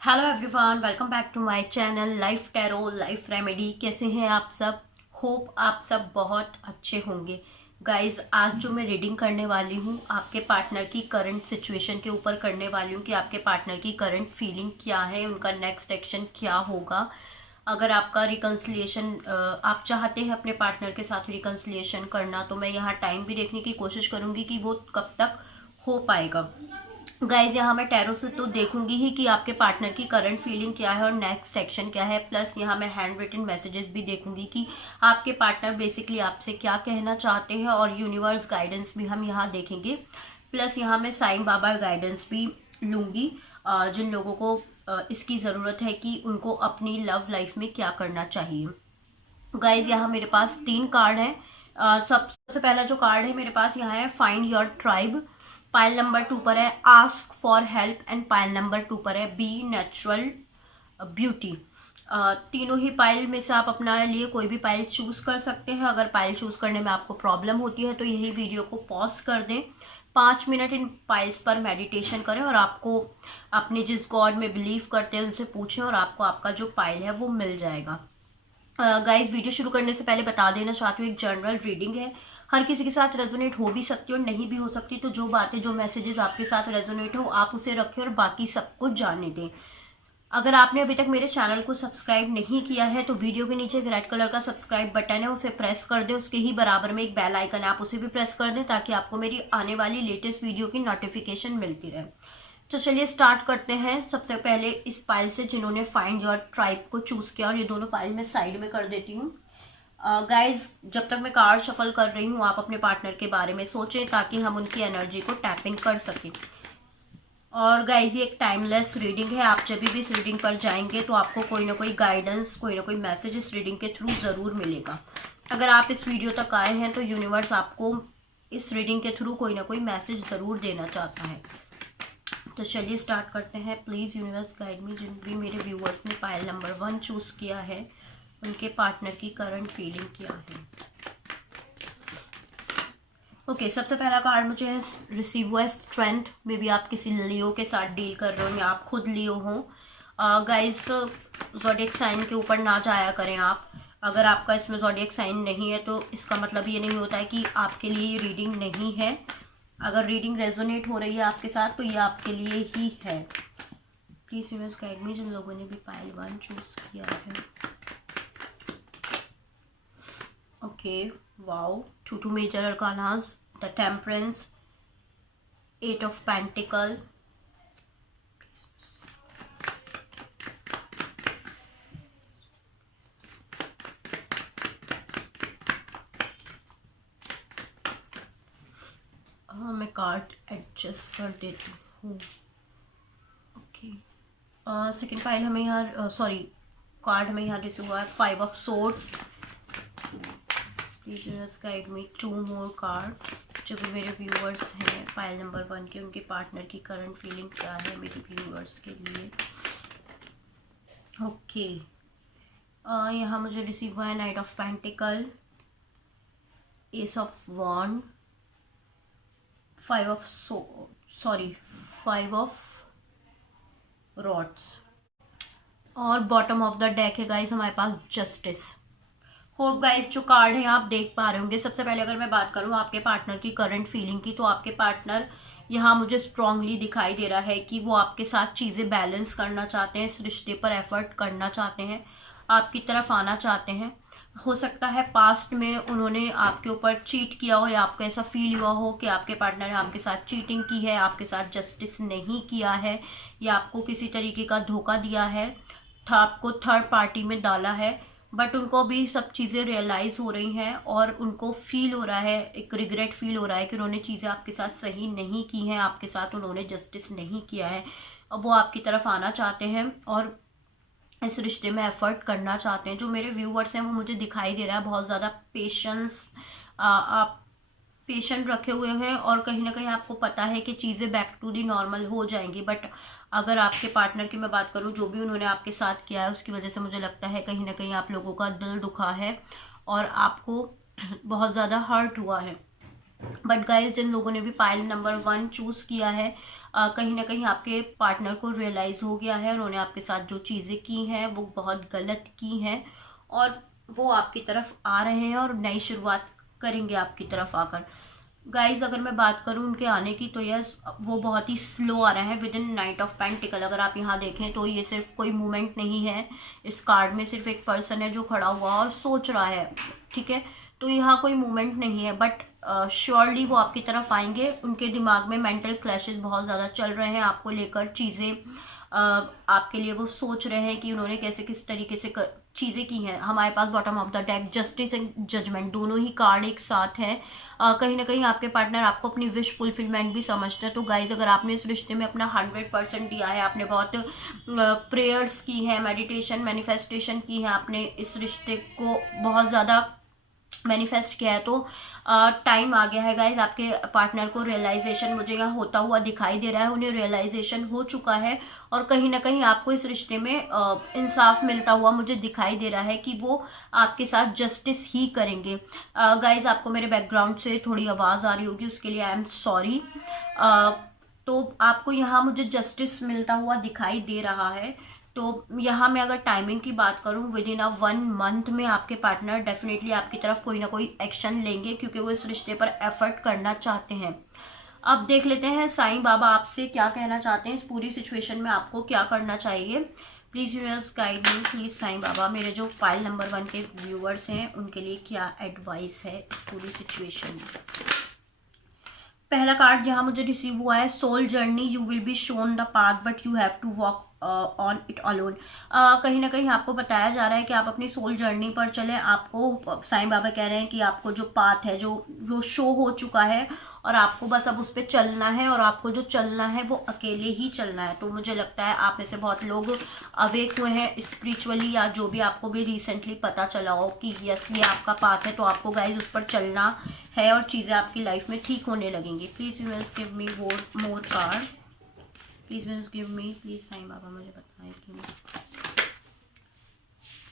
Hello everyone, welcome back to my channel life tarot life remedy. कैसे हैं आप सब? होप आप सब बहुत अच्छे होंगे। गाइस, आज जो मैं रीडिंग करने वाली हूँ आपके पार्टनर की करंट सिचुएशन के ऊपर करने वाली हूँ कि आपके पार्टनर की करंट फीलिंग क्या है, उनका नेक्स्ट एक्शन क्या होगा। अगर आपका रिकन्सिलिएशन आप चाहते हैं अपने पार्टनर के साथ रिकन्सिलिएशन करना, तो मैं यहाँ टाइम भी देखने की कोशिश करूँगी कि वो कब तक हो पाएगा। गाइज, यहाँ मैं टैरो से तो देखूंगी ही कि आपके पार्टनर की करंट फीलिंग क्या है और नेक्स्ट एक्शन क्या है। प्लस यहाँ मैं हैंड रिटन मैसेजेस भी देखूंगी कि आपके पार्टनर बेसिकली आपसे क्या कहना चाहते हैं, और यूनिवर्स गाइडेंस भी हम यहाँ देखेंगे। प्लस यहाँ मैं साईं बाबा गाइडेंस भी लूंगी, जिन लोगों को इसकी ज़रूरत है कि उनको अपनी लव लाइफ में क्या करना चाहिए। गाइज, यहाँ मेरे पास 3 कार्ड हैं। सबसे पहला जो कार्ड है मेरे पास यहाँ है find your tribe. Pile number 2 पर है ask for help, and pile number 2 पर है बी नेचुरल ब्यूटी। तीनों ही पाइल में से आप अपना लिए कोई भी पाइल चूज कर सकते हैं। अगर पाइल चूज करने में आपको प्रॉब्लम होती है तो यही वीडियो को पॉज कर दें, 5 मिनट इन पाइल्स पर मेडिटेशन करें और आपको अपने जिस गॉड में बिलीव करते हैं उनसे पूछें और आपको आपका जो पाइल है वो मिल जाएगा। गाइस, वीडियो शुरू करने से पहले बता देना चाहती हूँ, एक जनरल रीडिंग है, हर किसी के साथ रेजोनेट हो भी सकती है और नहीं भी हो सकती। तो जो बातें जो मैसेजेस आपके साथ रेजोनेट हो आप उसे रखें और बाकी सबको जाने दें। अगर आपने अभी तक मेरे चैनल को सब्सक्राइब नहीं किया है तो वीडियो के नीचे एक रेड कलर का सब्सक्राइब बटन है, उसे प्रेस कर दें। उसके ही बराबर में एक बेल आइकन है, आप उसे भी प्रेस कर दें ताकि आपको मेरी आने वाली लेटेस्ट वीडियो की नोटिफिकेशन मिलती रहे। तो चलिए स्टार्ट करते हैं। सबसे पहले इस पाइल से जिन्होंने फाइंड योर ट्राइब को चूज किया, और ये दोनों पाइल मैं साइड में कर देती हूँ। गाइज, जब तक मैं कार्ड शफल कर रही हूँ आप अपने पार्टनर के बारे में सोचें ताकि हम उनकी एनर्जी को टैप इन कर सकें। और गाइज, ये एक टाइमलेस रीडिंग है, आप जब भी इस रीडिंग पर जाएंगे तो आपको कोई ना कोई गाइडेंस, कोई ना कोई मैसेज इस रीडिंग के थ्रू ज़रूर मिलेगा। अगर आप इस वीडियो तक आए हैं तो यूनिवर्स आपको इस रीडिंग के थ्रू कोई ना कोई मैसेज ज़रूर देना चाहता है। तो चलिए स्टार्ट करते हैं। प्लीज़ यूनिवर्स गाइड मी, जिन भी मेरे व्यूअर्स ने पाइल नंबर 1 चूज़ किया है उनके पार्टनर की करंट फीलिंग क्या है। ओके, सबसे पहला कार्ड मुझे है रिसीव हुआ है स्ट्रेंथ। मे बी आप किसी लियो के साथ डील कर रहे हो या आप खुद लियो हो। गाइस, ज़ोडिएक साइन के ऊपर ना जाया करें आप। अगर आपका इसमें ज़ोडिएक साइन नहीं है तो इसका मतलब ये नहीं होता है कि आपके लिए ये रीडिंग नहीं है। अगर रीडिंग रेजोनेट हो रही है आपके साथ तो ये आपके लिए ही है। प्लीज़ यूनिवर्स गाइड मी, जिन लोगों ने भी पाइल 1 चूज किया है। Okay, wow, two major arcanas, the temperance, 8 of pentacle, मैं कार्ड एडजस्ट कर देती हूँ। ओके, सेकेंड फाइल हमें यहाँ सॉरी कार्ड हमें यहाँ रिसीव हुआ है 5 of swords. Please just guide me 2 more card. जो भी मेरे व्यूअर्स हैं फाइल नंबर 1 के, उनके पार्टनर की करंट फीलिंग क्या है मेरे व्यूअर्स के लिए। ओके, यहाँ मुझे रिसीव हुआ है knight of pentacles, ace of wands, 5 of rods, और बॉटम ऑफ द डेक है गाइस हमारे पास जस्टिस। होप गाइस, जो कार्ड है आप देख पा रहे होंगे। सबसे पहले अगर मैं बात करूँ आपके पार्टनर की करंट फीलिंग की, तो आपके पार्टनर यहाँ मुझे स्ट्रांगली दिखाई दे रहा है कि वो आपके साथ चीज़ें बैलेंस करना चाहते हैं, इस रिश्ते पर एफर्ट करना चाहते हैं, आपकी तरफ आना चाहते हैं। हो सकता है पास्ट में उन्होंने आपके ऊपर चीट किया हो या आपको ऐसा फील हुआ हो कि आपके पार्टनर ने आपके साथ चीटिंग की है, आपके साथ जस्टिस नहीं किया है, या आपको किसी तरीके का धोखा दिया है, आपको थर्ड पार्टी में डाला है। बट उनको भी सब चीज़ें रियलाइज़ हो रही हैं और उनको फील हो रहा है, एक रिग्रेट फील हो रहा है कि उन्होंने चीज़ें आपके साथ सही नहीं की हैं, आपके साथ उन्होंने जस्टिस नहीं किया है। अब वो आपकी तरफ आना चाहते हैं और इस रिश्ते में एफर्ट करना चाहते हैं। जो मेरे व्यूवर्स हैं वो मुझे दिखाई दे रहा है बहुत ज़्यादा पेशेंस, आप पेशेंट रखे हुए हैं और कहीं ना कहीं आपको पता है कि चीज़ें बैक टू दी नॉर्मल हो जाएंगी। बट अगर आपके पार्टनर की मैं बात करूं, जो भी उन्होंने आपके साथ किया है उसकी वजह से मुझे लगता है कहीं ना कहीं आप लोगों का दिल दुखा है और आपको बहुत ज़्यादा हर्ट हुआ है। बट गाइज जिन लोगों ने भी पाइल नंबर 1 चूज़ किया है, कहीं ना कहीं आपके पार्टनर को रियलाइज़ हो गया है, उन्होंने आपके साथ जो चीज़ें की हैं वो बहुत गलत की हैं, और वो आपकी तरफ आ रहे हैं और नई शुरुआत करेंगे आपकी तरफ आकर। गाइज अगर मैं बात करूं उनके आने की, तो यस वो बहुत ही स्लो आ रहा है with in night of pentacle. अगर आप यहाँ देखें तो ये सिर्फ कोई मूवमेंट नहीं है, इस कार्ड में सिर्फ एक पर्सन है जो खड़ा हुआ और सोच रहा है, ठीक है। तो यहाँ कोई मूवमेंट नहीं है, बट श्योरली वो आपकी तरफ आएंगे। उनके दिमाग में मेंटल क्लैशेस बहुत ज़्यादा चल रहे हैं आपको लेकर, चीज़ें आपके लिए वो सोच रहे हैं कि उन्होंने कैसे किस तरीके से चीज़ें की हैं। हमारे पास bottom of the deck justice and judgment दोनों ही कार्ड एक साथ हैं। कहीं ना कहीं आपके पार्टनर आपको अपनी विश फुलफिलमेंट भी समझते हैं। तो गाइज अगर आपने इस रिश्ते में अपना 100% दिया है, आपने बहुत प्रेयर्स की हैं, मेडिटेशन मैनिफेस्टेशन की है, आपने इस रिश्ते को बहुत ज़्यादा मैनिफेस्ट किया है, तो टाइम आ गया है गाइज आपके पार्टनर को रियलाइजेशन मुझे यहाँ होता हुआ दिखाई दे रहा है। उन्हें रियलाइजेशन हो चुका है और कहीं ना कहीं आपको इस रिश्ते में इंसाफ मिलता हुआ मुझे दिखाई दे रहा है कि वो आपके साथ जस्टिस ही करेंगे। गाइज आपको मेरे बैकग्राउंड से थोड़ी आवाज़ आ रही होगी, उसके लिए आई एम सॉरी। तो आपको यहाँ मुझे जस्टिस मिलता हुआ दिखाई दे रहा है। तो यहाँ मैं अगर टाइमिंग की बात करूँ, विद इन 1 मंथ में आपके पार्टनर डेफिनेटली आपकी तरफ कोई ना कोई एक्शन लेंगे, क्योंकि वो इस रिश्ते पर एफर्ट करना चाहते हैं। अब देख लेते हैं साईं बाबा आपसे क्या कहना चाहते हैं, इस पूरी सिचुएशन में आपको क्या करना चाहिए। Please universe guide me, please Sai Baba मेरे जो फाइल नंबर 1 के व्यूअर्स हैं उनके लिए क्या एडवाइस है इस पूरी सिचुएशन में। पहला कार्ड यहाँ मुझे रिसीव हुआ है, soul journey, you will be shown the path but you have to walk on it alone. कहीं ना कहीं आपको बताया जा रहा है कि आप अपनी सोल जर्नी पर चलें। आपको साईं बाबा कह रहे हैं कि आपको जो पाथ है जो शो हो चुका है और आपको बस अब उस पर चलना है, और आपको जो चलना है वो अकेले ही चलना है। तो मुझे लगता है आप में से बहुत लोग अवेक हुए हैं स्पिरिचुअली, या जो भी आपको भी रिसेंटली पता चला हो कि यस ये आपका पाथ है, तो आपको गाइज उस पर चलना है और चीज़ें आपकी लाइफ में ठीक होने लगेंगी। Please universe give me more card, please universe give me, please Sai Baba मुझे बताएं कि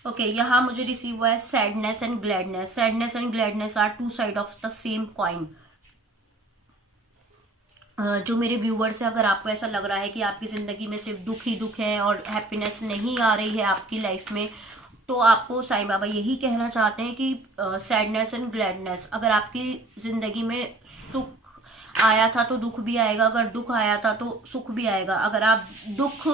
ओके यहाँ मुझे रिसीव हुआ है sadness and gladness. Sadness and gladness are 2 side of the same coin. जो मेरे व्यूवर्स हैं, अगर आपको ऐसा लग रहा है कि आपकी ज़िंदगी में सिर्फ दुख ही दुख है और हैप्पीनेस नहीं आ रही है आपकी लाइफ में, तो आपको साईं बाबा यही कहना चाहते हैं कि सैडनेस एंड ग्लैडनेस, अगर आपकी ज़िंदगी में सुख आया था तो दुख भी आएगा, अगर दुख आया था तो सुख भी आएगा। अगर आप दुख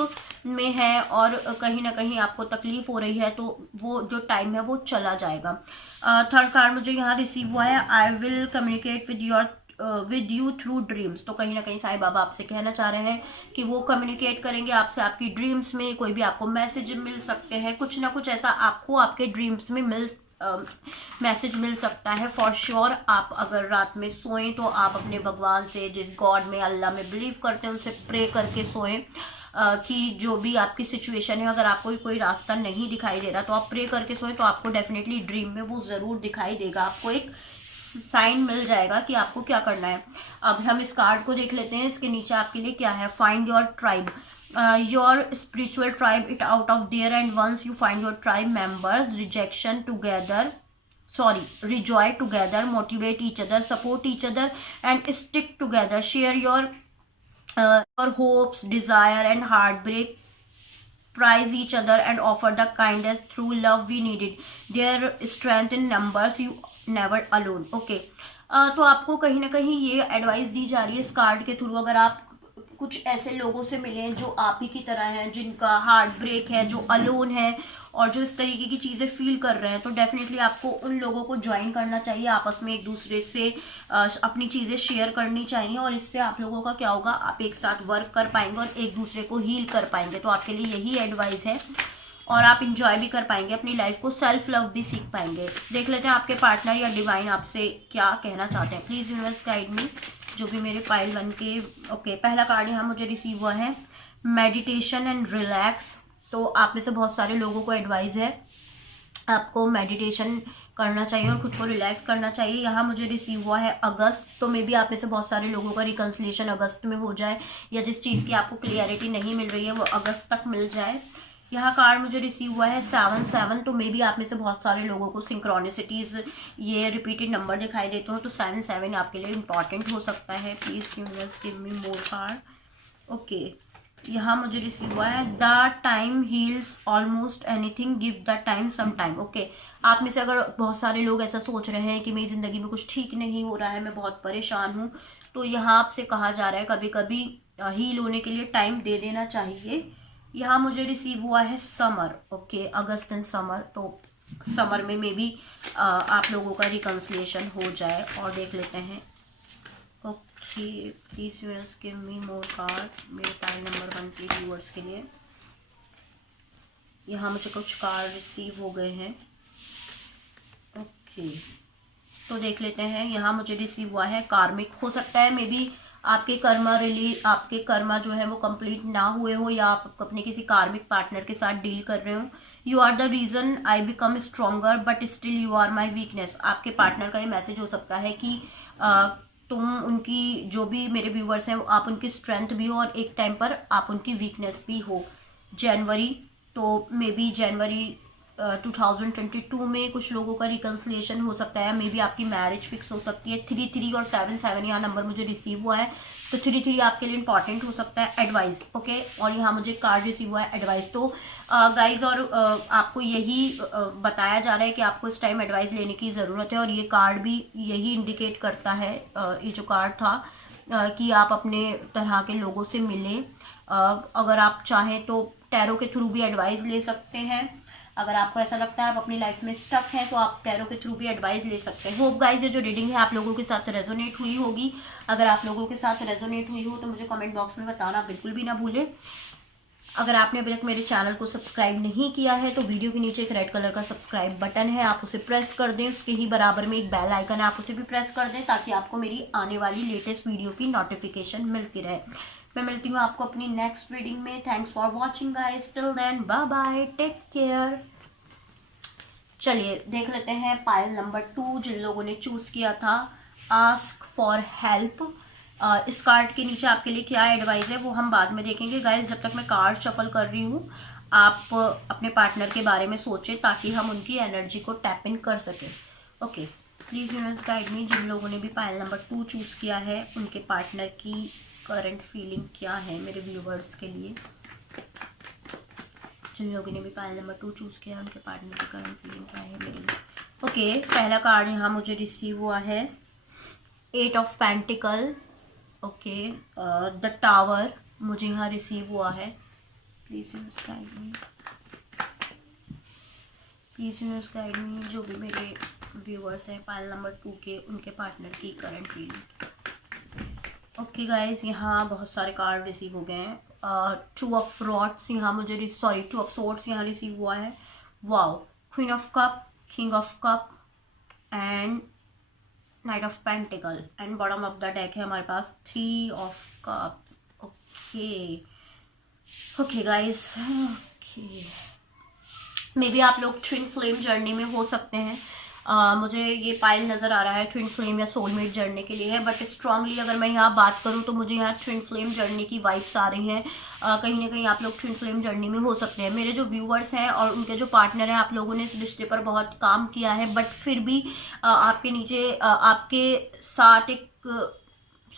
में हैं और कहीं ना कहीं आपको तकलीफ हो रही है, तो वो जो टाइम है वो चला जाएगा। थर्ड कार्ड मुझे यहाँ रिसीव हुआ है, I will communicate with you through dreams. तो कहीं ना कहीं साईं बाबा आपसे कहना चाह रहे हैं कि वो कम्युनिकेट करेंगे आपसे आपकी ड्रीम्स में। कोई भी आपको मैसेज मिल सकते हैं, कुछ ना कुछ ऐसा आपको आपके ड्रीम्स में मैसेज मिल सकता है फॉर श्योर। आप अगर रात में सोएं तो आप अपने भगवान से, जिस गॉड में, अल्लाह में बिलीव करते हैं, उनसे प्रे करके सोएं कि जो भी आपकी सिचुएशन है, अगर आपको कोई रास्ता नहीं दिखाई दे रहा तो आप प्रे करके सोएं, तो आपको डेफिनेटली ड्रीम में वो ज़रूर दिखाई देगा। आपको एक साइन मिल जाएगा कि आपको क्या करना है। अब हम इस कार्ड को देख लेते हैं, इसके नीचे आपके लिए क्या है। Find your tribe, your spiritual tribe it out of there, and once you find your tribe members, rejoice together, motivate each other, support each other, and stick together. Share your hopes, desire, and heartbreak. Prize each other and offer the kindest through love we needed. Their strength in numbers, you never alone. Okay. तो आपको कहीं ना कहीं ये advice दी जा रही है इस कार्ड के थ्रू। अगर आप कुछ ऐसे लोगों से मिले जो आप ही की तरह हैं, जिनका हार्ट ब्रेक है, जो अलोन है और जो इस तरीके की चीज़ें फील कर रहे हैं, तो डेफिनेटली आपको उन लोगों को ज्वाइन करना चाहिए। आपस में एक दूसरे से अपनी चीज़ें शेयर करनी चाहिए, और इससे आप लोगों का क्या होगा, आप एक साथ वर्क कर पाएंगे और एक दूसरे को हील कर पाएंगे। तो आपके लिए यही एडवाइस है, और आप इंजॉय भी कर पाएंगे अपनी लाइफ को, सेल्फ लव भी सीख पाएंगे। देख लेते हैं आपके पार्टनर या डिवाइन आपसे क्या कहना चाहते हैं। प्लीज़ यूनिवर्स गाइड मी, जो भी मेरे फाइल 1 के ओके। पहला कार्ड यहाँ मुझे रिसीव हुआ है मेडिटेशन एंड रिलैक्स। तो आप में से बहुत सारे लोगों को एडवाइस है आपको मेडिटेशन करना चाहिए और खुद को रिलैक्स करना चाहिए। यहाँ मुझे रिसीव हुआ है अगस्त। तो मे बी आप में से बहुत सारे लोगों का रिकन्सिलेशन अगस्त में हो जाए, या जिस चीज़ की आपको क्लियरिटी नहीं मिल रही है वो अगस्त तक मिल जाए। यहाँ कार्ड मुझे रिसीव हुआ है 7 तो मे बी आप में से बहुत सारे लोगों को सिंक्रोनिसिटीज ये रिपीटेड नंबर दिखाई देते हो, तो 7 आपके लिए इंपॉर्टेंट हो सकता है। Please universe give me more card. Okay, यहाँ मुझे रिसीव हुआ है the time heals almost anything, give the time some time. Okay, आप में से अगर बहुत सारे लोग ऐसा सोच रहे हैं कि मेरी ज़िंदगी में कुछ ठीक नहीं हो रहा है, मैं बहुत परेशान हूँ, तो यहाँ आपसे कहा जा रहा है कभी कभी हील होने के लिए टाइम दे देना चाहिए। यहाँ मुझे रिसीव हुआ है summer. Okay, August and summer, तो समर में मे बी आप लोगों का रिकन्सिलिएशन हो जाए। और देख लेते हैं। Okay, please viewers give me more card मेरे पाइल नंबर 1 के व्यूअर्स के लिए। यहाँ मुझे कुछ कार्ड रिसीव हो गए हैं। ओके, तो देख लेते हैं। यहाँ मुझे रिसीव हुआ है कार्मिक। हो सकता है मे बी आपके कर्मा जो है वो कंप्लीट ना हुए हो, या आप अपने किसी कार्मिक पार्टनर के साथ डील कर रहे हो। You are the reason I become stronger but still you are my weakness. आपके पार्टनर का ये मैसेज हो सकता है कि तुम उनकी, जो भी मेरे व्यूवर्स हैं, आप उनकी स्ट्रेंथ भी हो और एक टाइम पर आप उनकी वीकनेस भी हो। जनवरी, तो मे बी जनवरी 2022 में कुछ लोगों का रिकन्सिलिएशन हो सकता है। मे बी आपकी मैरिज फिक्स हो सकती है। 3 और 7 यहाँ नंबर मुझे रिसीव हुआ है, तो 3 आपके लिए इंपॉर्टेंट हो सकता है। एडवाइस, ओके, और यहाँ मुझे कार्ड रिसीव हुआ है एडवाइस। तो गाइज, और आपको यही बताया जा रहा है कि आपको इस टाइम एडवाइस लेने की ज़रूरत है, और ये कार्ड भी यही इंडिकेट करता है, ये जो कार्ड था, कि आप अपने तरह के लोगों से मिलें। अगर आप चाहें तो टैरो के थ्रू भी एडवाइस ले सकते हैं। अगर आपको ऐसा लगता है आप अपनी लाइफ में स्टक है, तो आप टैरो के थ्रू भी एडवाइस ले सकते हैं। होप गाइस, ये जो रीडिंग है आप लोगों के साथ रेजोनेट हुई होगी। अगर आप लोगों के साथ रेजोनेट हुई हो तो मुझे कमेंट बॉक्स में बताना बिल्कुल भी ना भूलें। अगर आपने अभी तक मेरे चैनल को सब्सक्राइब नहीं किया है तो वीडियो के नीचे एक रेड कलर का सब्सक्राइब बटन है, आप उसे प्रेस कर दें। उसके ही बराबर में एक बेल आइकन है, आप उसे भी प्रेस कर दें, ताकि आपको मेरी आने वाली लेटेस्ट वीडियो की नोटिफिकेशन मिलती रहे। मैं मिलती हूँ आपको अपनी नेक्स्ट रीडिंग में। Thanks for watching guys, till then bye bye, take care. चलिए देख लेते हैं पाइल नंबर 2, जिन लोगों ने चूज किया था आस्क फॉर हेल्प। इस कार्ड के नीचे आपके लिए क्या एडवाइस है वो हम बाद में देखेंगे गाइस। जब तक मैं कार्ड शफल कर रही हूँ, आप अपने पार्टनर के बारे में सोचें, ताकि हम उनकी एनर्जी को टैप इन कर सकें। Okay, please universe guide me. जिन लोगों ने भी पाइल नंबर 2 चूज किया है, उनके पार्टनर की करंट फीलिंग क्या है मेरे व्यूवर्स के लिए। जिन लोगों ने भी पाइल नंबर 2 चूज किया, उनके पार्टनर की करंट फीलिंग क्या है मेरे लिए। ओके, पहला कार्ड यहाँ मुझे रिसीव हुआ है 8 of pentacle. Okay, the tower मुझे यहाँ रिसीव हुआ है। Please guide me, please guide मी। जो भी मेरे व्यूअर्स हैं पाइल नंबर 2 के, उनके पार्टनर की करंट फीलिंग। ओके गाइज, यहाँ बहुत सारे कार्ड रिसीव हो गए हैं। 2 ऑफ रॉड्स यहाँ मुझे 2 ऑफ सोर्ड्स यहाँ रिसीव हुआ है। Wow, queen of cup, king of cup and night of pentacle, and bottom of the deck है हमारे पास 3 of cup. Okay okay guys, okay, may be आप लोग ट्विन फ्लेम जर्नी में हो सकते हैं। मुझे ये पाइल नज़र आ रहा है ट्विन फ्लेम या सोलमेट जर्नी के लिए है, बट स्ट्रांगली अगर मैं यहाँ बात करूँ तो मुझे यहाँ ट्विन फ्लेम जर्नी की वाइब्स आ रही हैं। कहीं ना कहीं आप लोग ट्विन फ्लेम जर्नी में हो सकते हैं। मेरे जो व्यूअर्स हैं और उनके जो पार्टनर हैं, आप लोगों ने इस रिश्ते पर बहुत काम किया है, बट फिर भी आपके नीचे आपके साथ एक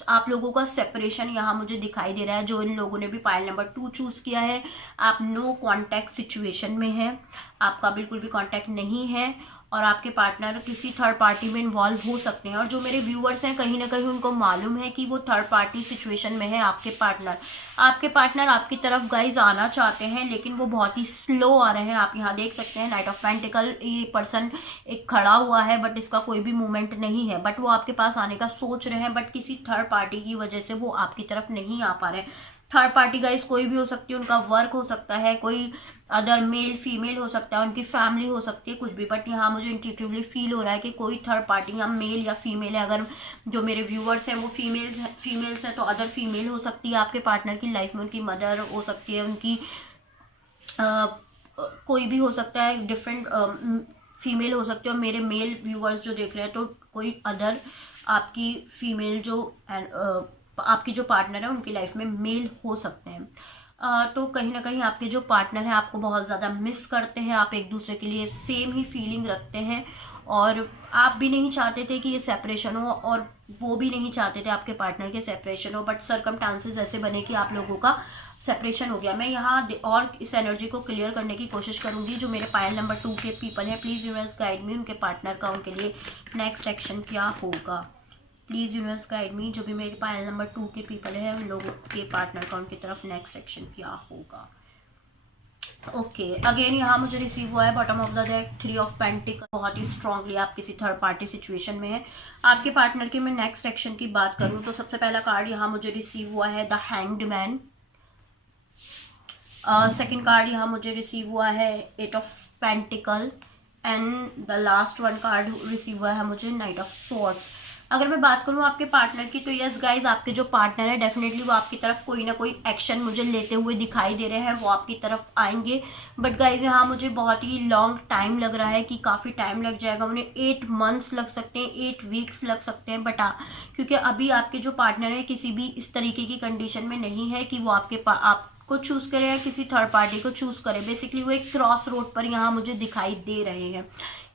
आप लोगों का सेपरेशन यहाँ मुझे दिखाई दे रहा है। जो इन लोगों ने भी पाइल नंबर 2 चूज़ किया है, आप नो कांटेक्ट सिचुएशन में हैं, आपका बिल्कुल भी कांटेक्ट नहीं है, और आपके पार्टनर किसी थर्ड पार्टी में इन्वॉल्व हो सकते हैं। और जो मेरे व्यूअर्स हैं, कहीं ना कहीं उनको मालूम है कि वो थर्ड पार्टी सिचुएशन में है। आपके पार्टनर आपकी तरफ गाइज आना चाहते हैं, लेकिन वो बहुत ही स्लो आ रहे हैं। आप यहाँ देख सकते हैं नाइट ऑफ पेंटिकल, ये पर्सन एक खड़ा हुआ है, बट इसका कोई भी मूवमेंट नहीं है, बट वो आपके पास आने का सोच रहे हैं, बट किसी थर्ड पार्टी की वजह से वो आपकी तरफ नहीं आ पा रहे हैं। थर्ड पार्टी गाइज कोई भी हो सकती है, उनका वर्क हो सकता है, कोई अदर मेल फीमेल हो सकता है, उनकी फैमिली हो सकती है, कुछ भी, बट यहाँ मुझे इंट्यूटिवली फील हो रहा है कि कोई थर्ड पार्टी या मेल या फीमेल है। अगर जो मेरे व्यूअर्स हैं वो फीमेल्स हैं तो अदर फीमेल हो सकती है आपके पार्टनर की लाइफ में, उनकी मदर हो सकती है, उनकी कोई भी हो सकता है, डिफरेंट फीमेल हो सकती है। और मेरे मेल व्यूअर्स जो देख रहे हैं, तो कोई अदर आपकी फीमेल जो आपकी जो पार्टनर है उनकी लाइफ में मेल हो सकते हैं। तो कहीं ना कहीं आपके जो पार्टनर हैं आपको बहुत ज़्यादा मिस करते हैं, आप एक दूसरे के लिए सेम ही फीलिंग रखते हैं, और आप भी नहीं चाहते थे कि ये सेपरेशन हो और वो भी नहीं चाहते थे आपके पार्टनर के सेपरेशन हो, बट सरकमस्टांसेस ऐसे बने कि आप लोगों का सेपरेशन हो गया। मैं यहाँ और इस एनर्जी को क्लियर करने की कोशिश करूंगी। जो मेरे पायल नंबर 2 के पीपल हैं, प्लीज़ यूनिवर्स गाइड मी, उनके पार्टनर का उनके लिए नेक्स्ट एक्शन क्या होगा। प्लीज़ यूनिवर्स गाइड मी, जो भी मेरे पायल नंबर 2 के पीपल हैं उन लोगों के पार्टनर का उनकी तरफ नेक्स्ट एक्शन क्या होगा। ओके, अगेन यहाँ मुझे रिसीव हुआ है bottom of the deck 3 of pentacle. बहुत ही स्ट्रांगली आप किसी थर्ड पार्टी सिचुएशन में है। आपके पार्टनर के मैं नेक्स्ट एक्शन की बात करूँ तो सबसे पहला कार्ड यहाँ मुझे रिसीव हुआ है the hanged man. Second card यहाँ मुझे रिसीव हुआ है 8 of pentacle, and the last one card receive हुआ है मुझे नाइट ऑफ स्वॉर्ड्स। अगर मैं बात करूँ आपके पार्टनर की, तो यस गाइज, आपके जो पार्टनर है डेफिनेटली वो आपकी तरफ कोई ना कोई एक्शन मुझे लेते हुए दिखाई दे रहे हैं, वो आपकी तरफ आएंगे। बट गाइज यहाँ मुझे बहुत ही लॉन्ग टाइम लग रहा है कि काफ़ी टाइम लग जाएगा, उन्हें 8 मंथ्स लग सकते हैं, 8 वीक्स लग सकते हैं। बट क्योंकि अभी आपके जो पार्टनर है किसी भी इस तरीके की कंडीशन में नहीं है कि वो आपको चूज करे या किसी थर्ड पार्टी को चूज करे। बेसिकली वो एक क्रॉस रोड पर यहाँ मुझे दिखाई दे रहे हैं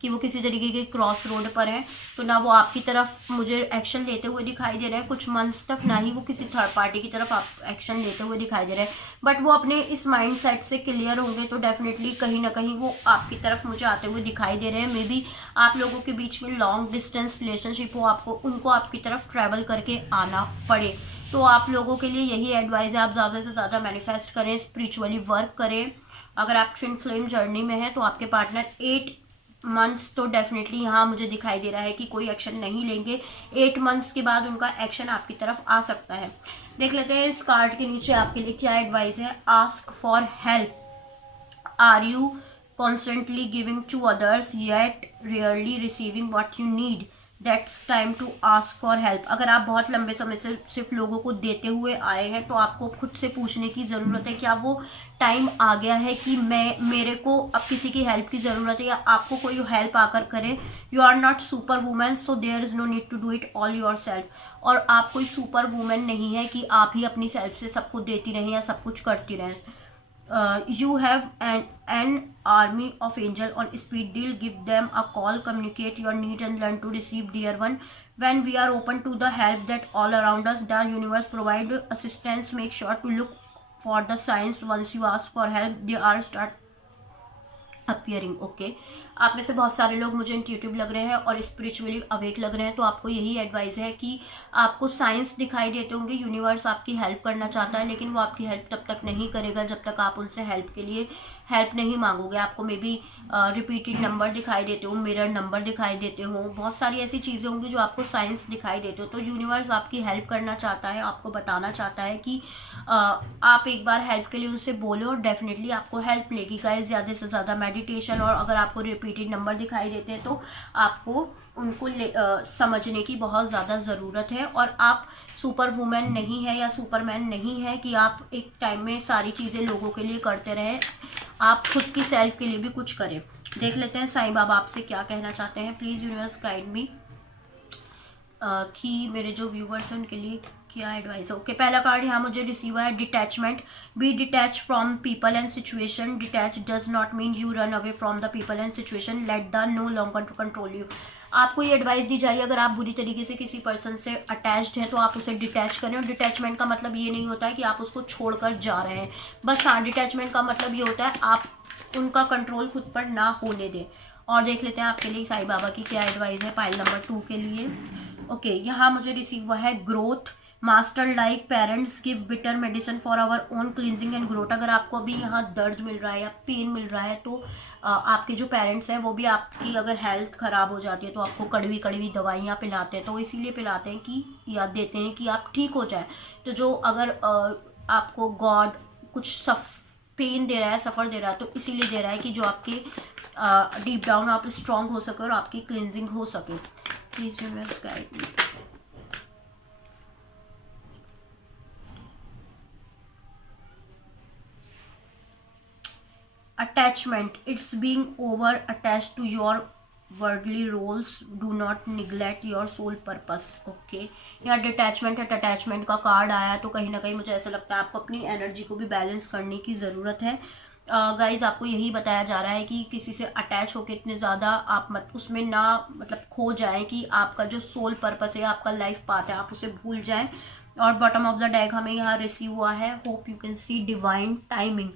कि वो किसी तरीके के क्रॉस रोड पर है। तो ना वो आपकी तरफ मुझे एक्शन लेते हुए दिखाई दे रहे हैं कुछ मंथ्स तक, ना ही वो किसी थर्ड पार्टी की तरफ आप एक्शन लेते हुए दिखाई दे रहे हैं। बट वो अपने इस माइंड सेट से क्लियर होंगे तो डेफिनेटली कहीं ना कहीं वो आपकी तरफ मुझे आते हुए दिखाई दे रहे हैं। मे बी आप लोगों के बीच में लॉन्ग डिस्टेंस रिलेशनशिप हो, आपको उनको आपकी तरफ ट्रैवल करके आना पड़े। तो आप लोगों के लिए यही एडवाइस है, आप ज़्यादा से ज़्यादा मैनिफेस्ट करें, स्पिरिचुअली वर्क करें। अगर आप ट्विन फ्लेम जर्नी में है तो आपके पार्टनर 8 मंथ्स तो डेफिनेटली यहाँ मुझे दिखाई दे रहा है कि कोई एक्शन नहीं लेंगे। 8 मंथ्स के बाद उनका एक्शन आपकी तरफ आ सकता है। देख लेते हैं इस कार्ड के नीचे आपके लिए क्या एडवाइस है। Ask for help. Are you constantly giving to others yet rarely receiving what you need? That's time to ask for help. अगर आप बहुत लंबे समय से सिर्फ लोगों को देते हुए आए हैं तो आपको खुद से पूछने की ज़रूरत है, क्या वो टाइम आ गया है कि मेरे को अब किसी की हेल्प की ज़रूरत है या आपको कोई हेल्प आकर करे। You are not super women, so there is no need to do it all yourself. और आप कोई सुपर वुमेन नहीं है कि आप ही अपनी सेल्फ से सब कुछ देती रहें या सब कुछ करती रहें। You have an army of angel on speed deal. Give them a call, communicate your need and learn to receive, dear one. When we are open to the help that all around us, the universe provide assistance. Make sure to look for the signs. Once you ask for help, they are start appearing. Okay, आप में से बहुत सारे लोग मुझे intuitive लग रहे हैं और स्पिरिचुअली अवेक लग रहे हैं, तो आपको यही एडवाइस है कि आपको साइंस दिखाई देते होंगे, यूनिवर्स आपकी हेल्प करना चाहता है, लेकिन वो आपकी हेल्प तब तक नहीं करेगा जब तक आप उनसे हेल्प के लिए हेल्प नहीं मांगोगे। आपको मे बी रिपीटेड नंबर दिखाई देते हो, मिरर नंबर दिखाई देते हो, बहुत सारी ऐसी चीज़ें होंगी जो आपको साइंस दिखाई देते हो। तो यूनिवर्स आपकी हेल्प करना चाहता है, आपको बताना चाहता है कि आप एक बार हेल्प के लिए उनसे बोलो और डेफिनेटली आपको हेल्प लेगी। गाइस, ज़्यादा से ज़्यादा मेडिटेशन, और अगर आपको रिपीटेड नंबर दिखाई देते हैं तो आपको उनको समझने की बहुत ज़्यादा ज़रूरत है। और आप सुपर वुमेन नहीं है या सुपरमैन नहीं है कि आप एक टाइम में सारी चीज़ें लोगों के लिए करते रहें, आप खुद की सेल्फ के लिए भी कुछ करें। देख लेते हैं साईं बाबा आपसे क्या कहना चाहते हैं। प्लीज़ यूनिवर्स गाइड मी कि मेरे जो व्यूवर्स हैं उनके लिए क्या एडवाइस है। ओके, पहला कार्ड यहाँ मुझे रिसीव है detachment. Be detach from people and situation. Detach does not mean you run away from the people and situation. Let the no longer to control you. आपको ये एडवाइस दी जा रही है, अगर आप बुरी तरीके से किसी पर्सन से अटैच्ड हैं तो आप उसे डिटैच करें। और डिटैचमेंट का मतलब ये नहीं होता है कि आप उसको छोड़कर जा रहे हैं, बस हाँ, डिटैचमेंट का मतलब ये होता है आप उनका कंट्रोल खुद पर ना होने दें। और देख लेते हैं आपके लिए साईं बाबा की क्या एडवाइस है पाइल नंबर 2 के लिए। ओके, यहाँ मुझे रिसीव हुआ है growth. Master like parents give bitter medicine for our own cleansing and growth. अगर आपको अभी यहाँ दर्द मिल रहा है या पेन मिल रहा है तो आपके जो पेरेंट्स हैं वो भी आपकी अगर हेल्थ ख़राब हो जाती है तो आपको कड़वी कड़वी दवाइयाँ पिलाते हैं। तो इसीलिए पिलाते हैं कि या देते हैं कि आप ठीक हो जाए। तो जो अगर आपको गॉड कुछ पेन दे रहा है, सफ़र दे रहा है, तो इसीलिए दे रहा है कि जो आपके डीप डाउन आप स्ट्रॉन्ग हो सके और आपकी क्लिनजिंग हो सके। Please universe guide me. Attachment, it's being over attached to your worldly roles, do not neglect your soul purpose. Okay, यहाँ डिटैचमेंट एंड अटैचमेंट का कार्ड आया, तो कहीं ना कहीं मुझे ऐसा लगता है आपको अपनी एनर्जी को भी बैलेंस करने की ज़रूरत है। गाइज आपको यही बताया जा रहा है कि किसी से अटैच होकर इतने ज़्यादा आप मत उसमें ना मतलब खो जाएं कि आपका जो सोल पर्पस है, आपका लाइफ पाथ है, आप उसे भूल जाएं। और बॉटम ऑफ द डेक हमें यहाँ रिसीव हुआ है, hope you can see divine timing.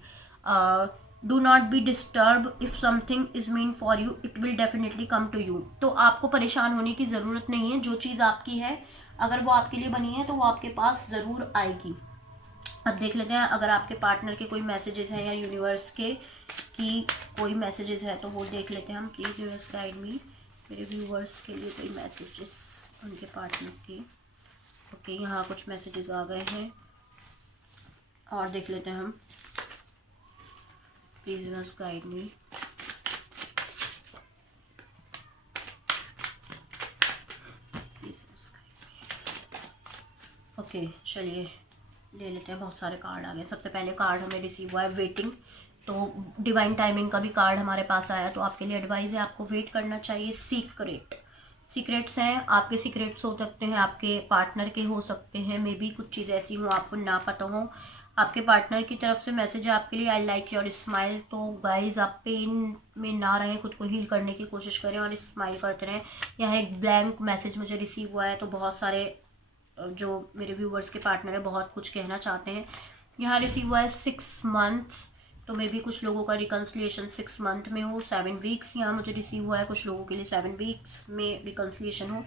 Do not be disturb if something is mean for you, it will definitely come to you. तो आपको परेशान होने की ज़रूरत नहीं है, जो चीज़ आपकी है अगर वो आपके लिए बनी है तो वो आपके पास ज़रूर आएगी। अब देख लेते हैं अगर आपके पार्टनर के कोई मैसेजेस हैं या यूनिवर्स के की कोई मैसेजेस है तो वो देख लेते हैं हम। प्लीज़ यूनिवर्स गाइड मी, मेरे व्यूवर्स के लिए कोई मैसेजेस उनके पार्टनर के। ओके, यहाँ कुछ मैसेजेस आ गए हैं और देख लेते हैं हम। Please universe guide me. Okay, चलिए ले लेते हैं, बहुत सारे कार्ड आ गए। सबसे पहले कार्ड हमें रिसीव हुआ है वेटिंग, तो डिवाइन टाइमिंग का भी कार्ड हमारे पास आया, तो आपके लिए एडवाइस है आपको वेट करना चाहिए। सीक्रेट्स हैं, आपके सीक्रेट्स हो सकते हैं, आपके पार्टनर के हो सकते हैं, मे बी कुछ चीज़ ऐसी हो आपको ना पता हो। आपके पार्टनर की तरफ से मैसेज है आपके लिए, आई लाइक योर स्माइल। तो गाइज आप पेन में ना रहें, खुद को हील करने की कोशिश करें और स्माइल करते रहें। यहाँ एक ब्लैंक मैसेज मुझे रिसीव हुआ है, तो बहुत सारे जो मेरे व्यूवर्स के पार्टनर है बहुत कुछ कहना चाहते हैं। यहाँ रिसीव हुआ है 6 मंथ्स, तो मे बी कुछ लोगों का रिकन्सिलिएशन 6 मंथ में हो। 7 वीक्स यहाँ मुझे रिसीव हुआ है, कुछ लोगों के लिए 7 वीक्स में रिकन्सिलिएशन हो।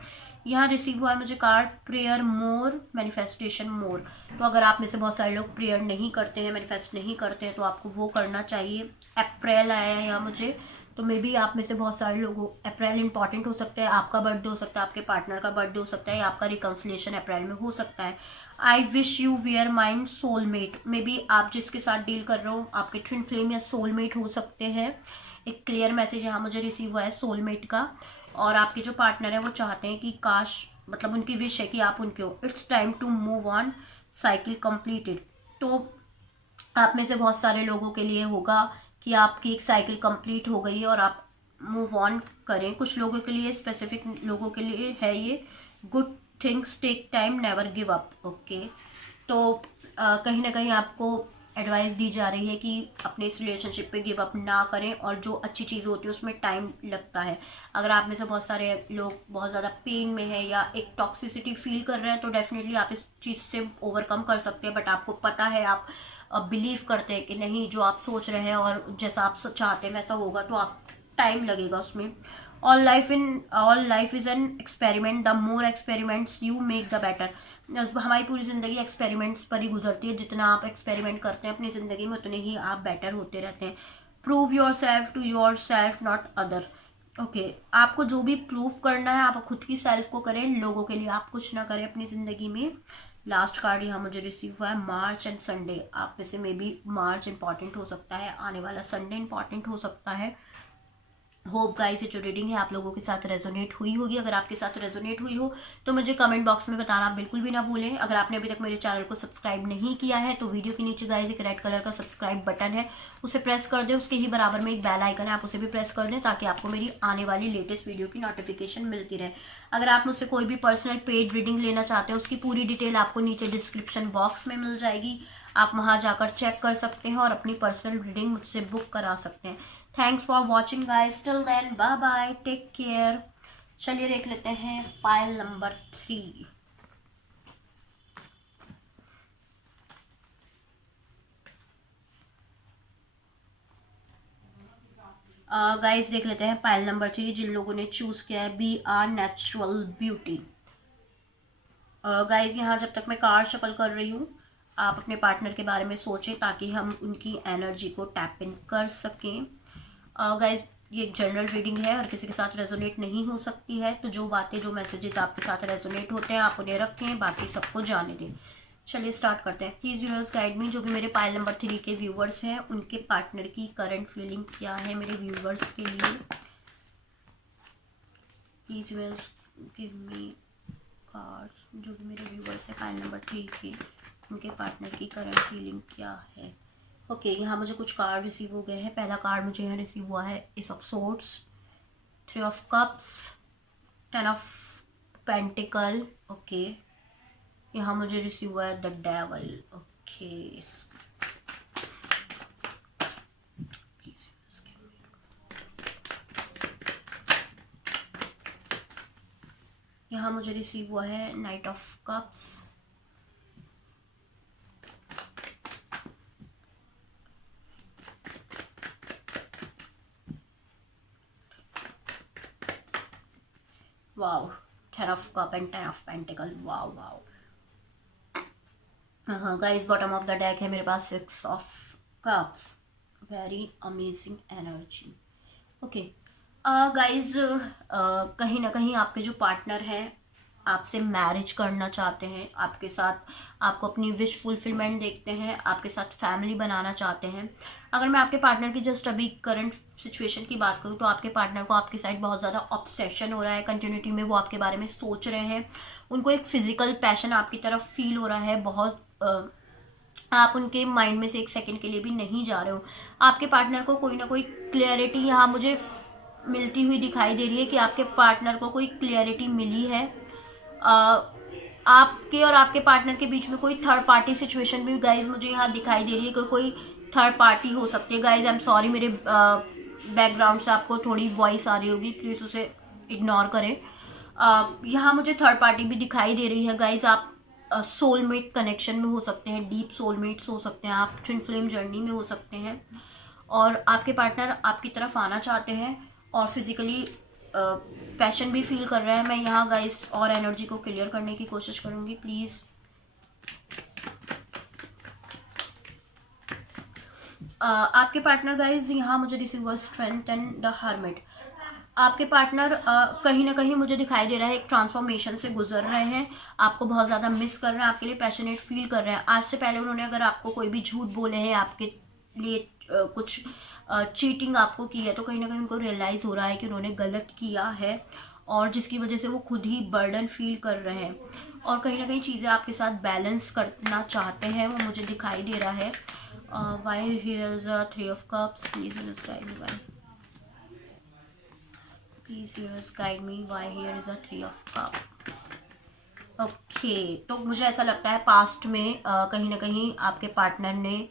यहाँ रिसीव हुआ है मुझे कार्ड प्रेयर मोर, मैनिफेस्टेशन मोर। तो अगर आप में से बहुत सारे लोग प्रेयर नहीं करते हैं, मैनिफेस्ट नहीं करते हैं, तो आपको वो करना चाहिए। अप्रैल आया है यहाँ मुझे, तो मे बी आप में से बहुत सारे लोगों, अप्रैल इंपॉर्टेंट हो सकता है, आपका बर्थडे हो सकता है, आपके पार्टनर का बर्थडे हो सकता है, या आपका रिकन्सिलिएशन अप्रैल में हो सकता है। I wish you were mind soulmate, maybe आप जिसके साथ डील कर रहे हो आपके ट्विन फ्लेम या सोलमेट हो सकते हैं। एक क्लियर मैसेज यहाँ मुझे रिसीव हुआ है सोलमेट का, और आपके जो पार्टनर है वो चाहते हैं कि काश, मतलब उनकी विश है कि आप उनके हो। It's time to move on, cycle completed. तो आप में से बहुत सारे लोगों के लिए होगा कि आपकी एक साइकिल कंप्लीट हो गई है और आप मूव ऑन करें। कुछ लोगों के लिए, स्पेसिफिक लोगों के लिए है ये, good things take time, never give up. Okay, तो कहीं ना कहीं आपको एडवाइस दी जा रही है कि अपने इस रिलेशनशिप पे गिव अप ना करें, और जो अच्छी चीज़ होती है उसमें टाइम लगता है। अगर आप में से बहुत सारे लोग बहुत ज़्यादा पेन में है या एक टॉक्सिसिटी फील कर रहे हैं, तो डेफिनेटली आप इस चीज़ से ओवरकम कर सकते हैं। बट आपको पता है, आप बिलीव करते हैं कि नहीं, जो आप सोच रहे हैं और जैसा आप चाहते हैं वैसा होगा, तो आप टाइम लगेगा उसमें। All life is an experiment, the more experiments you make the better. हमारी पूरी ज़िंदगी एक्सपेरिमेंट्स पर ही गुजरती है, जितना आप एक्सपेरिमेंट करते हैं अपनी ज़िंदगी में उतने ही आप बेटर होते रहते हैं। Prove yourself to yourself, not other. Okay, आपको जो भी प्रूफ करना है आप खुद की सेल्फ को करें, लोगों के लिए आप कुछ ना करें अपनी ज़िंदगी में। लास्ट कार्ड यहाँ मुझे रिसीव हुआ है मार्च एंड संडे। आप में से मे बी मार्च इंपॉर्टेंट हो सकता है, आने वाला संडे इंपॉर्टेंट हो सकता है। होप गाइस ये जो रीडिंग है आप लोगों के साथ रेजोनेट हुई होगी। अगर आपके साथ रेजोनेट हुई हो तो मुझे कमेंट बॉक्स में बताना बिल्कुल भी ना भूलें। अगर आपने अभी तक मेरे चैनल को सब्सक्राइब नहीं किया है तो वीडियो के नीचे गाइस एक रेड कलर का सब्सक्राइब बटन है, उसे प्रेस कर दें। उसके ही बराबर में एक बेल आइकन है, आप उसे भी प्रेस कर दें ताकि आपको मेरी आने वाली लेटेस्ट वीडियो की नोटिफिकेशन मिलती रहे। अगर आप मुझसे कोई भी पर्सनल पेड रीडिंग लेना चाहते हैं उसकी पूरी डिटेल आपको नीचे डिस्क्रिप्शन बॉक्स में मिल जाएगी, आप वहाँ जाकर चेक कर सकते हैं और अपनी पर्सनल रीडिंग मुझसे बुक करा सकते हैं। Thanks for watching guys, till then bye bye, take care. चलिए देख लेते हैं पाइल नंबर 3। गाइस देख लेते हैं पाइल नंबर 3, जिन लोगों ने चूज किया है be our natural beauty. Guys यहाँ जब तक मैं कार्ड शफल कर रही हूँ आप अपने पार्टनर के बारे में सोचें ताकि हम उनकी एनर्जी को टैप इन कर सकें। गाइस ये एक जनरल रीडिंग है और किसी के साथ रेजोनेट नहीं हो सकती है, तो जो बातें, जो मैसेजेस आपके साथ रेजोनेट होते हैं आप उन्हें रखें, बाकी सबको जाने दें। चलिए स्टार्ट करते हैं। प्लीज़ व्यूअर्स गाइड मी, जो भी मेरे पाइल नंबर 3 के व्यूवर्स हैं उनके पार्टनर की करंट फीलिंग क्या है मेरे व्यूवर्स के लिए। Please viewers give me cards, जो भी मेरे व्यूवर्स हैं पाइल नंबर 3 के, उनके पार्टनर की करंट फीलिंग क्या है। ओके, यहाँ मुझे कुछ कार्ड रिसीव हो गए हैं। पहला कार्ड मुझे यहाँ रिसीव हुआ है S of swords, 3 of cups, 10 of pentacle, okay. यहाँ मुझे रिसीव हुआ है द डेवल, ओके। यहाँ मुझे रिसीव हुआ है knight of cups, wow, 10 of cup and 10 of pentacle, wow wow. हाँ guys, bottom of the deck है मेरे पास 6 of cups, very amazing energy, okay. Guys, कहीं ना कहीं आपके जो पार्टनर हैं आपसे मैरिज करना चाहते हैं, आपके साथ आपको अपनी विश फुलफिलमेंट देखते हैं, आपके साथ फैमिली बनाना चाहते हैं। अगर मैं आपके पार्टनर की जस्ट अभी करंट सिचुएशन की बात करूँ तो आपके पार्टनर को आपकी साइड बहुत ज़्यादा ऑब्सेशन हो रहा है, कंटिन्यूटी में वो आपके बारे में सोच रहे हैं, उनको एक फिजिकल पैशन आपकी तरफ फील हो रहा है बहुत। आप उनके माइंड में से एक सेकंड के लिए भी नहीं जा रहे हो। आपके पार्टनर को कोई ना कोई क्लियरिटी यहाँ मुझे मिलती हुई दिखाई दे रही है कि आपके पार्टनर को कोई क्लियरिटी मिली है। आपके और आपके पार्टनर के बीच में कोई थर्ड पार्टी सिचुएशन भी गाइज मुझे यहाँ दिखाई दे रही है कि कोई थर्ड पार्टी हो सकती है। गाइज आई एम सॉरी, मेरे बैकग्राउंड से आपको थोड़ी वॉइस आ रही होगी, प्लीज़ उसे इग्नोर करें। यहाँ मुझे थर्ड पार्टी भी दिखाई दे रही है गाइज। आप सोलमेट कनेक्शन में हो सकते हैं, डीप सोलमेट्स हो सकते हैं, आप ट्विन फ्लेम जर्नी में हो सकते हैं और आपके पार्टनर आपकी तरफ आना चाहते हैं और फिजिकली पैशन भी फील कर रहा है। मैं यहाँ गाइस और एनर्जी को क्लियर करने की कोशिश करूँगी, प्लीज़। आपके पार्टनर गाइस यहाँ मुझे रिसीव हुआ स्ट्रेंथ एंड द हर्मिट। आपके पार्टनर कहीं ना कहीं मुझे दिखाई दे रहा है एक ट्रांसफॉर्मेशन से गुजर रहे हैं, आपको बहुत ज़्यादा मिस कर रहे हैं, आपके लिए पैशनेट फील कर रहे हैं। आज से पहले उन्होंने अगर आपको कोई भी झूठ बोले हैं, आपके लिए कुछ चीटिंग आपको की है, तो कहीं ना कहीं उनको रियलाइज़ हो रहा है कि उन्होंने गलत किया है और जिसकी वजह से वो खुद ही बर्डन फील कर रहे हैं और कहीं ना कहीं चीज़ें आपके साथ बैलेंस करना चाहते हैं, वो मुझे दिखाई दे रहा है। Why here is a 3 of cups, please guide me, why please guide me, why here is a 3 of cup. Okay, तो मुझे ऐसा लगता है पास्ट में कहीं ना कहीं आपके पार्टनर ने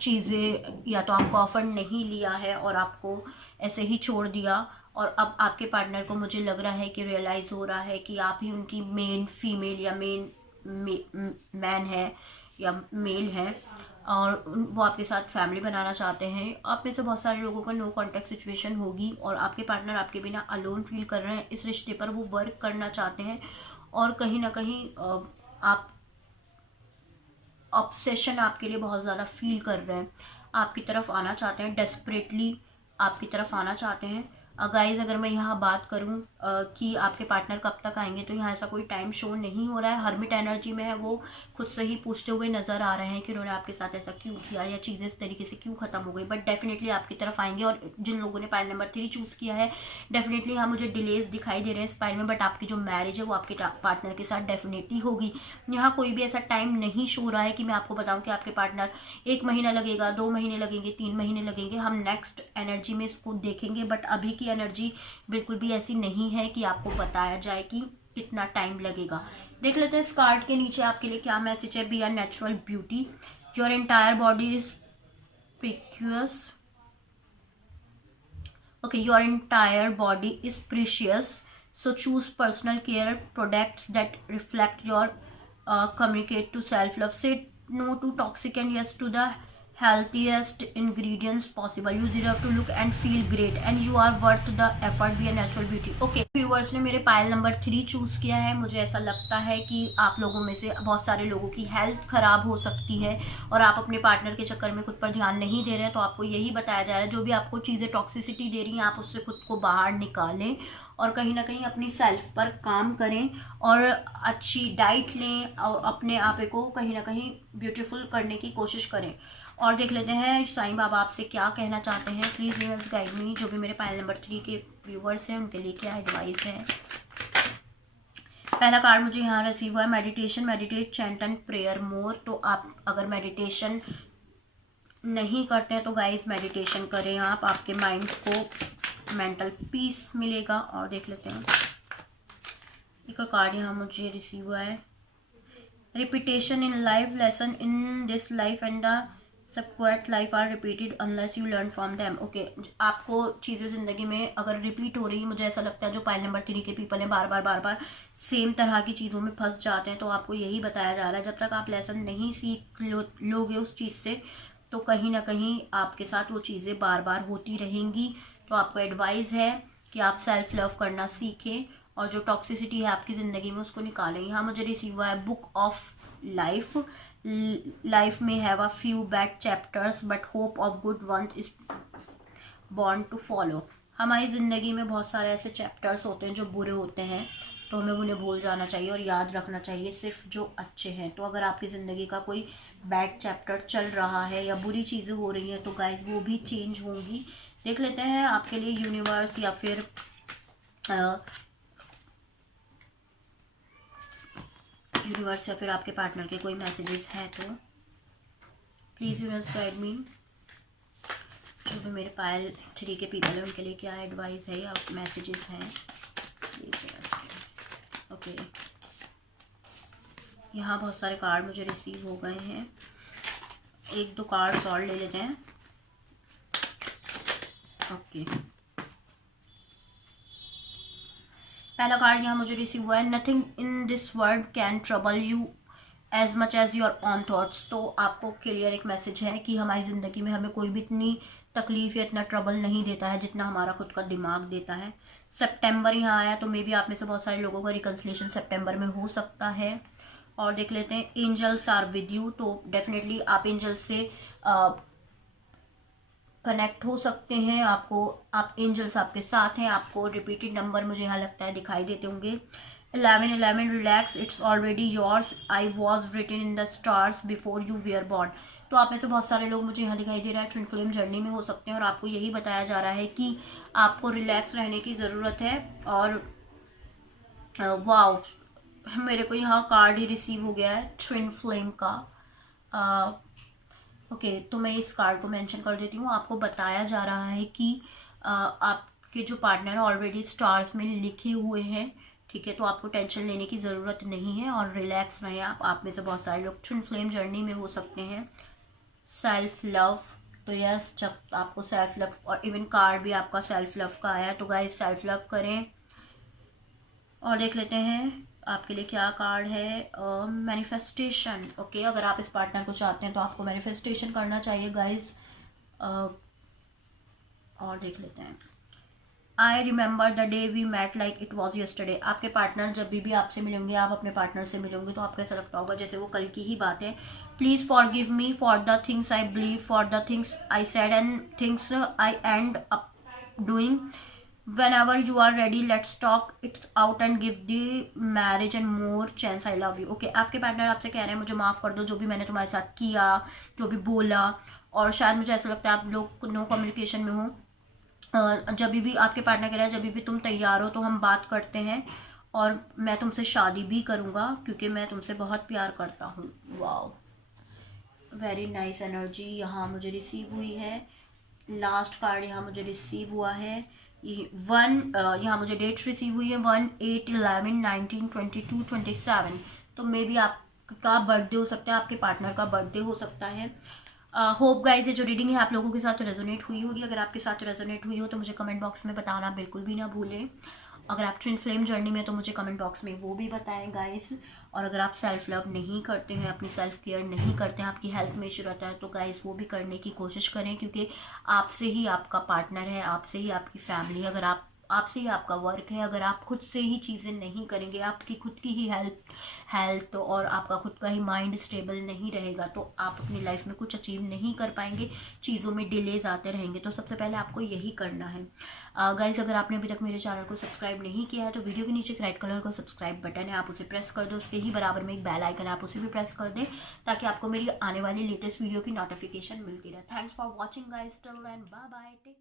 चीज़ें या तो आपको ऑफर नहीं लिया है और आपको ऐसे ही छोड़ दिया और अब आपके पार्टनर को मुझे लग रहा है कि रियलाइज़ हो रहा है कि आप ही उनकी मेन फीमेल या मेन मैन है या मेल है और वो आपके साथ फैमिली बनाना चाहते हैं। आप में से बहुत सारे लोगों का नो कॉन्टैक्ट सिचुएशन होगी और आपके पार्टनर आपके बिना अलोन फील कर रहे हैं। इस रिश्ते पर वो वर्क करना चाहते हैं और कहीं ना कहीं आप ऑब्सेशन आपके लिए बहुत ज़्यादा फील कर रहे हैं, आपकी तरफ आना चाहते हैं, डेस्परेटली आपकी तरफ आना चाहते हैं। गाइज, अगर मैं यहाँ बात करूँ कि आपके पार्टनर कब तक आएंगे, तो यहाँ ऐसा कोई टाइम शो नहीं हो रहा है। हर्मिट एनर्जी में है, वो खुद से ही पूछते हुए नज़र आ रहे हैं कि उन्होंने आपके साथ ऐसा क्यों किया या चीज़ें इस तरीके से क्यों ख़त्म हो गई, बट डेफिनेटली आपकी तरफ आएंगे। और जिन लोगों ने पाइल नंबर 3 चूज़ किया है, डेफिनेटली यहाँ मुझे डिलेज दिखाई दे रहे हैं इस पाइल में, बट आपकी जो मैरिज है वो आपके पार्टनर के साथ डेफिनेटली होगी। यहाँ कोई भी ऐसा टाइम नहीं शो रहा है कि मैं आपको बताऊँ कि आपके पार्टनर 1 महीना लगेगा, 2 महीने लगेंगे, 3 महीने लगेंगे। हम नेक्स्ट एनर्जी में इसको देखेंगे, बट अभी की एनर्जी बिल्कुल भी ऐसी नहीं है कि आपको बताया जाए कि कितना टाइम लगेगा। देख लेते हैं इस कार्ड के नीचे आपके लिए क्या मैसेज है। Be our natural beauty, your entire body is precious, okay, your entire body is precious, so choose personal care products that reflect your communicate to self love, say no to toxic and yes to the healthiest ingredients possible. You deserve to look and feel great and you are worth the effort. Be a natural beauty. Okay, viewers ने मेरे pile number 3 choose किया है। मुझे ऐसा लगता है कि आप लोगों में से बहुत सारे लोगों की हेल्थ ख़राब हो सकती है और आप अपने पार्टनर के चक्कर में खुद पर ध्यान नहीं दे रहे हैं, तो आपको यही बताया जा रहा है जो भी आपको चीज़ें टॉक्सिसिटी दे रही हैं आप उससे खुद को बाहर निकालें और कहीं ना कहीं अपनी सेल्फ पर काम करें और अच्छी डाइट लें और अपने आप को कहीं ना कहीं ब्यूटीफुल करने की कोशिश करें। और देख लेते हैं साईं बाबा आपसे क्या कहना चाहते हैं। प्लीज़ यूनिवर्स गाइड मी, जो भी मेरे पाइल नंबर 3 के व्यूवर्स हैं उनके लिए क्या एडवाइस है। पहला कार्ड मुझे यहाँ रिसीव हुआ है meditation, meditate, chant and prayer more. तो आप अगर मेडिटेशन नहीं करते हैं तो गाइस मेडिटेशन करें। आप आपके माइंड को मेंटल पीस मिलेगा। और देख लेते हैं एक और कार्ड यहाँ मुझे रिसीव हुआ है, repetition in life, lesson in this life and the subsequent life are repeated unless you learn from them. Okay, आपको चीज़ें ज़िंदगी में अगर रिपीट हो रही है, मुझे ऐसा लगता है जो पाइल नंबर 3 के पीपल हैं बार बार सेम तरह की चीज़ों में फंस जाते हैं, तो आपको यही बताया जा रहा है जब तक आप लेसन नहीं सीख लोगे उस चीज़ से, तो कहीं ना कहीं आपके साथ वो चीज़ें बार बार होती रहेंगी। तो आपको एडवाइस है कि आप सेल्फ लव करना सीखें और जो टॉक्सिसिटी है आपकी ज़िंदगी में उसको निकालें। यहाँ मुझे रिसीव हुआ है बुक ऑफ लाइफ, लाइफ में have a few bad chapters but hope of good one is born to follow. हमारी ज़िंदगी में बहुत सारे ऐसे चैप्टर्स होते हैं जो बुरे होते हैं, तो हमें उन्हें भूल जाना चाहिए और याद रखना चाहिए सिर्फ जो अच्छे हैं। तो अगर आपकी ज़िंदगी का कोई बैड चैप्टर चल रहा है या बुरी चीज़ें हो रही हैं तो गाइस वो भी चेंज होंगी। देख लेते हैं आपके लिए यूनिवर्स या फिर यूनिवर्स या फिर आपके पार्टनर के कोई मैसेजेस हैं तो प्लीज़ यूनिवर्स गाइड मी। जो भी मेरे पायल 3 के पीपल हैं उनके लिए क्या एडवाइस है या मैसेजेस हैं प्लीज़। ओके, यहाँ बहुत सारे कार्ड मुझे रिसीव हो गए हैं, एक दो कार्ड्स और ले लेते हैं। ओके, पहला कार्ड यहाँ मुझे रिसीव हुआ है, nothing in this world can trouble you as much as your own thoughts. तो आपको क्लियर एक मैसेज है कि हमारी ज़िंदगी में हमें कोई भी इतनी तकलीफ या इतना ट्रबल नहीं देता है जितना हमारा खुद का दिमाग देता है। सितंबर यहाँ आया तो मे बी आप में से बहुत सारे लोगों का रिकन्सिलेशन सितंबर में हो सकता है। और देख लेते हैं एंजल्स आर विद यू, तो डेफिनेटली आप एंजल्स से कनेक्ट हो सकते हैं, आप एंजल्स आपके साथ हैं। आपको रिपीटेड नंबर मुझे यहाँ लगता है दिखाई देते होंगे, 1111 relax it's already yours, I was written in the stars before you were born. तो आप में से बहुत सारे लोग मुझे यहाँ दिखाई दे रहा है ट्विन फ्लेम जर्नी में हो सकते हैं और आपको यही बताया जा रहा है कि आपको रिलैक्स रहने की ज़रूरत है। और वाओ, मेरे को यहाँ कार्ड ही रिसीव हो गया है ट्विन फ्लेम का। ओके, तो मैं इस कार्ड को मेंशन कर देती हूँ। आपको बताया जा रहा है कि आपके जो पार्टनर ऑलरेडी स्टार्स में लिखे हुए हैं, ठीक है, तो आपको टेंशन लेने की ज़रूरत नहीं है और रिलैक्स रहें। आप में से बहुत सारे लोग ट्विन फ्लेम जर्नी में हो सकते हैं। सेल्फ लव, तो यस, जब आपको सेल्फ लव, और इवन कार्ड भी आपका सेल्फ लव का आया, तो गाइस सेल्फ लव करें। और देख लेते हैं आपके लिए क्या कार्ड है, मैनिफेस्टेशन। ओके, अगर आप इस पार्टनर को चाहते हैं तो आपको मैनिफेस्टेशन करना चाहिए गाइस। और देख लेते हैं, I remember the day we met like it was yesterday. आपके पार्टनर जब भी आपसे मिलेंगे, आप अपने पार्टनर से मिलेंगे तो आपको ऐसा लगता होगा जैसे वो कल की ही बात है। Please forgive me for the things I believe, for the things I said and things I and up doing. whenever you are ready let's talk it out and give the marriage and more chance, I love you। Okay, आपके partner आपसे कह रहे हैं मुझे माफ़ कर दो जो भी मैंने तुम्हारे साथ किया, जो भी बोला। और शायद मुझे ऐसा लगता है आप लोग नो कम्युनिकेशन में हो। जब भी आपके पार्टनर कह रहे हैं जब भी तुम तैयार हो तो हम बात करते हैं और मैं तुमसे शादी भी करूँगा क्योंकि मैं तुमसे बहुत प्यार करता हूँ। वाओ, वेरी नाइस एनर्जी यहाँ मुझे रिसीव हुई है। लास्ट कार्ड यहाँ मुझे रिसीव हुआ है, यहाँ मुझे डेट रिसीव हुई है 1, 8, 11, 19, 22, 27। तो मे बी आपका बर्थडे हो सकता है, आपके पार्टनर का बर्थडे हो सकता है। होप गाइस ये जो रीडिंग है आप लोगों के साथ रेजोनेट हुई होगी। अगर आपके साथ रेजोनेट हुई हो तो मुझे कमेंट बॉक्स में बताना बिल्कुल भी ना भूलें। अगर आप ट्विन फ्लेम जर्नी में तो मुझे कमेंट बॉक्स में वो भी बताएं गाइस। और अगर आप सेल्फ लव नहीं करते हैं, अपनी सेल्फ केयर नहीं करते हैं, आपकी हेल्थ में इशू रहता है तो गाइस वो भी करने की कोशिश करें क्योंकि आपसे ही आपका पार्टनर है, आपसे ही आपकी फैमिली, अगर आपसे ही आपका वर्क है। अगर आप खुद से ही चीज़ें नहीं करेंगे, आपकी खुद की ही हेल्थ और आपका खुद का ही माइंड स्टेबल नहीं रहेगा तो आप अपनी लाइफ में कुछ अचीव नहीं कर पाएंगे, चीज़ों में डिलेज आते रहेंगे। तो सबसे पहले आपको यही करना है गाइस। अगर आपने अभी तक मेरे चैनल को सब्सक्राइब नहीं किया है तो वीडियो के नीचे एक रेड कलर का सब्सक्राइब बटन है, आप उसे प्रेस कर दो। उसके ही बराबर में एक बेल आइकन है, आप उसे भी प्रेस कर दें ताकि आपको मेरी आने वाली लेटेस्ट वीडियो की नोटिफिकेशन मिलती रहे। Thanks for watching guys, till then bye bye, take